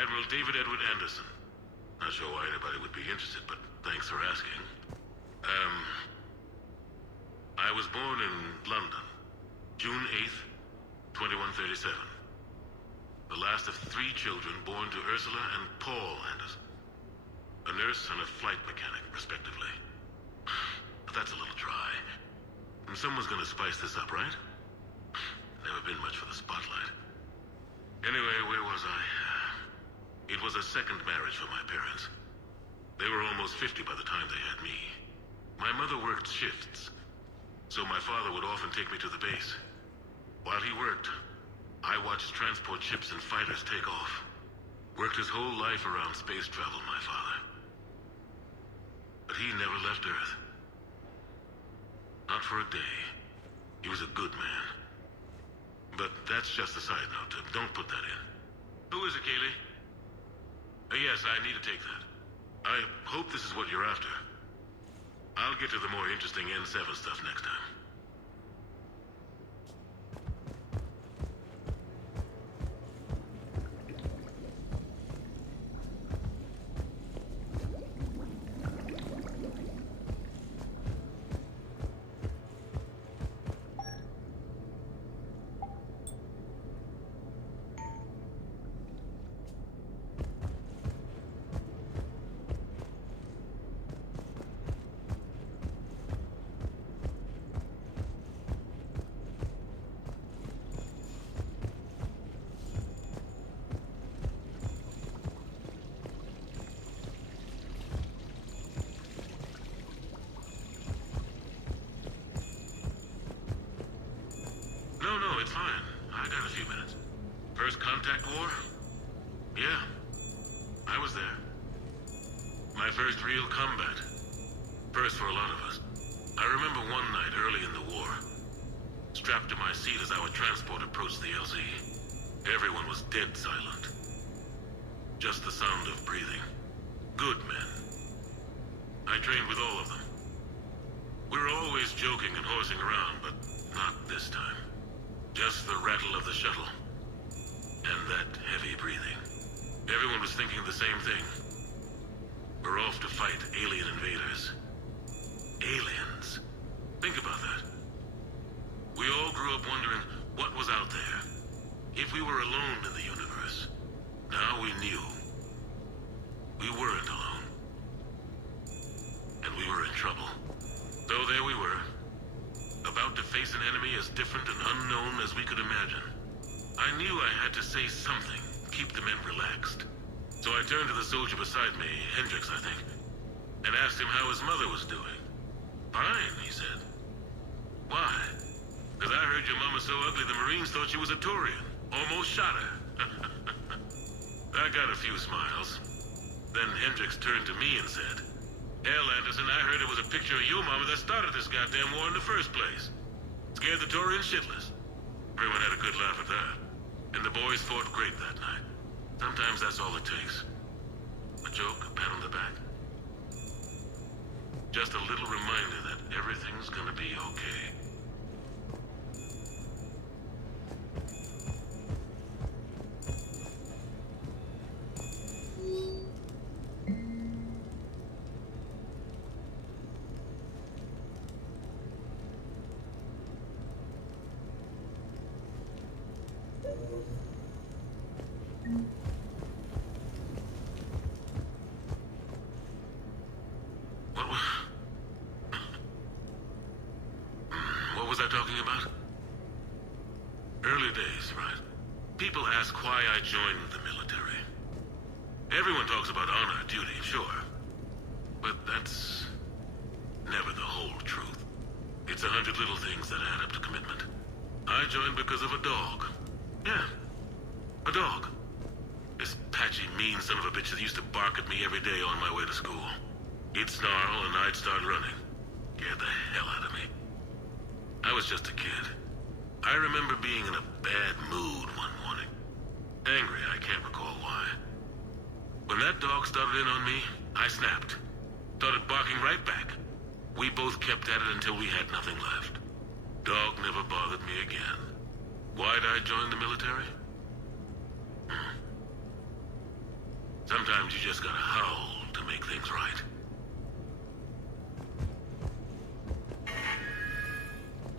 Admiral David Edward Anderson. Not sure why anybody would be interested, but thanks for asking. I was born in London, June 8th, 2137. The last of 3 children born to Ursula and Paul Anderson. A nurse and a flight mechanic, respectively. But that's a little dry. And someone's gonna spice this up, right? Never been much for the spotlight. Anyway, where was I? It was a second marriage for my parents. They were almost 50 by the time they had me. My mother worked shifts, so my father would often take me to the base. While he worked, I watched transport ships and fighters take off. Worked his whole life around space travel, my father. But he never left Earth. Not for a day. He was a good man. But that's just a side note. Don't put that in. Who is it, Kaylee? Yes, I need to take that. I hope this is what you're after. I'll get to the more interesting N7 stuff next time. No, it's fine. I got a few minutes. First contact war? Yeah, I was there. My first real combat. First for a lot of us. I remember one night early in the war, strapped to my seat as our transport approached the LZ. Everyone was dead silent. Just the sound of breathing. Good men. I trained with all of them. We were always joking and horsing around, but not this time. Just the rattle of the shuttle. And that heavy breathing. Everyone was thinking the same thing. We're off to fight alien invaders. Aliens. Think about that. We all grew up wondering what was out there. If we were alone in the universe. Now we knew. We weren't alone. And we were in trouble. So there we were. About to face an enemy as different and unknown as we could imagine. I knew I had to say something, keep the men relaxed. So I turned to the soldier beside me, Hendricks, I think, and asked him how his mother was doing. Fine, he said. Why? Because I heard your mama's so ugly the Marines thought she was a Taurian. Almost shot her. I got a few smiles. Then Hendricks turned to me and said, "Hell, Anderson, I heard it was a picture of your mama that started this goddamn war in the first place. Scared the Taurians shitless." Everyone had a good laugh at that. And the boys fought great that night. Sometimes that's all it takes. A joke, a pat on the back. Just a little reminder that everything's gonna be okay. What was I talking about? Early days, right? People ask why I joined the military. Everyone talks about honor, duty, sure. But that's never the whole truth. It's 100 little things that add up to commitment. I joined because of a dog. Yeah, a dog. This patchy, mean son of a bitch that used to bark at me every day on my way to school. He'd snarl and I'd start running. Scared the hell out of me. I was just a kid. I remember being in a bad mood one morning. Angry, I can't recall why. When that dog started in on me, I snapped. Started barking right back. We both kept at it until we had nothing left. Dog never bothered me again. Why'd I join the military? Sometimes you just gotta howl to make things right.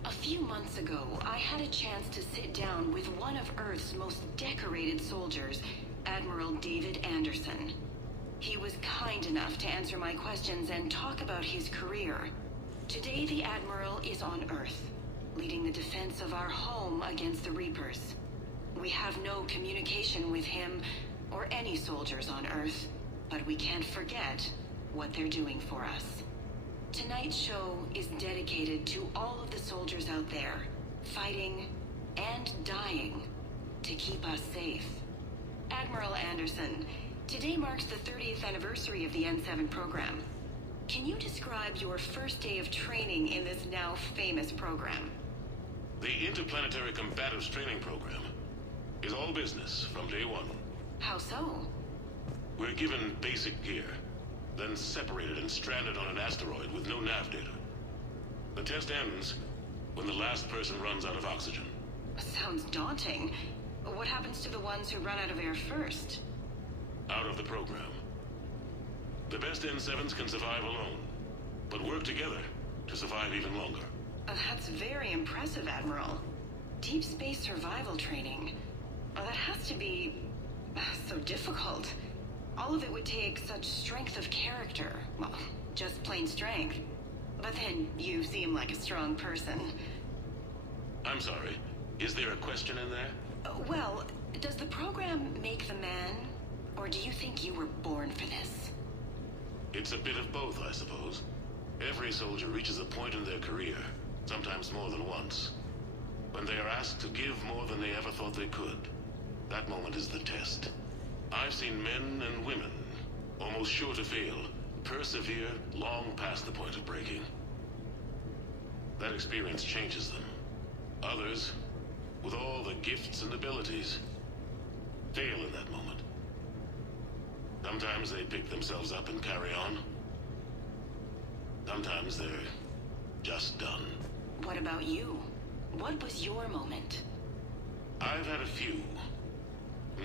A few months ago, I had a chance to sit down with one of Earth's most decorated soldiers, Admiral David Anderson. He was kind enough to answer my questions and talk about his career. Today, the Admiral is on Earth, leading the defense of our home against the Reapers. We have no communication with him or any soldiers on Earth, but we can't forget what they're doing for us. Tonight's show is dedicated to all of the soldiers out there, fighting and dying to keep us safe. Admiral Anderson, today marks the 30th anniversary of the N7 program. Can you describe your first day of training in this now famous program? The Interplanetary Combatives Training Program is all business from day one. How so? We're given basic gear, then separated and stranded on an asteroid with no nav data. The test ends when the last person runs out of oxygen. Sounds daunting. What happens to the ones who run out of air first? Out of the program. The best N7s can survive alone, but work together to survive even longer. That's very impressive, Admiral. Deep space survival training. That has to be so difficult. All of it would take such strength of character. Well, just plain strength. But then you seem like a strong person. I'm sorry. Is there a question in there? Well, does the program make the man? Or do you think you were born for this? It's a bit of both, I suppose. Every soldier reaches a point in their career, sometimes more than once, when they are asked to give more than they ever thought they could. That moment is the test. I've seen men and women, almost sure to fail, persevere long past the point of breaking. That experience changes them. Others, with all the gifts and abilities, fail in that moment. Sometimes they pick themselves up and carry on. Sometimes they're just done. What about you? What was your moment? I've had a few,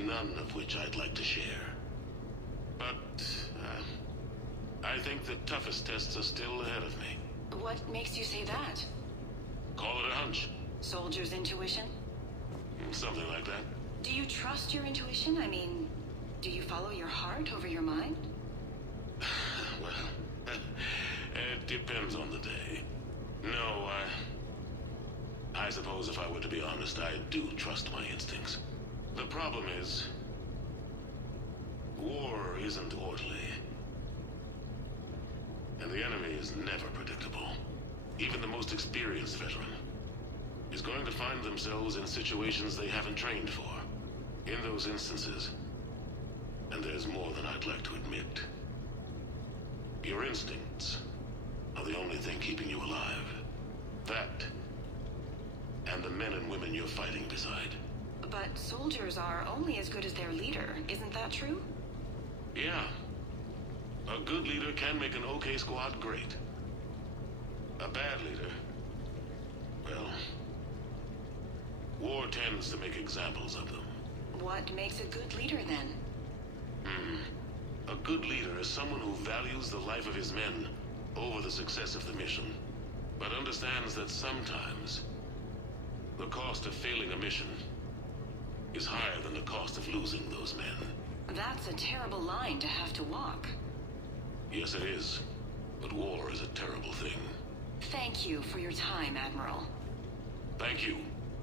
none of which I'd like to share. But, I think the toughest tests are still ahead of me. What makes you say that? Call it a hunch. Soldier's intuition? Something like that. Do you trust your intuition? I mean, do you follow your heart over your mind? Well, it depends on the day. No, I suppose if I were to be honest, I do trust my instincts. The problem is, war isn't orderly. And the enemy is never predictable. Even the most experienced veteran is going to find themselves in situations they haven't trained for. In those instances, and there's more than I'd like to admit, your instincts are the only thing keeping you alive. That, and the men and women you're fighting beside. But soldiers are only as good as their leader, isn't that true? Yeah. A good leader can make an okay squad great. A bad leader, well, war tends to make examples of them. What makes a good leader, then? A good leader is someone who values the life of his men over the success of the mission, but understands that sometimes the cost of failing a mission is higher than the cost of losing those men. That's a terrible line to have to walk. Yes, it is. But war is a terrible thing. Thank you for your time, Admiral. Thank you.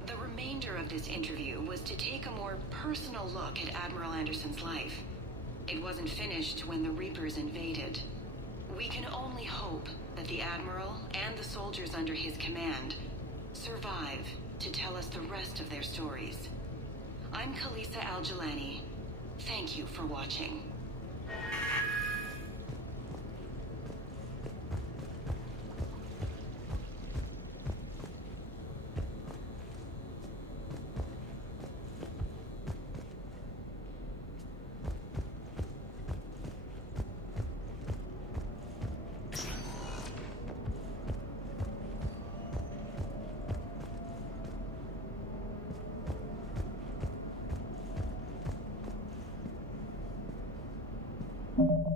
The remainder of this interview was to take a more personal look at Admiral Anderson's life. It wasn't finished when the Reapers invaded. We can only hope that the Admiral and the soldiers under his command survive to tell us the rest of their stories. I'm Khaleesa Al-Jilani. Thank you for watching. you.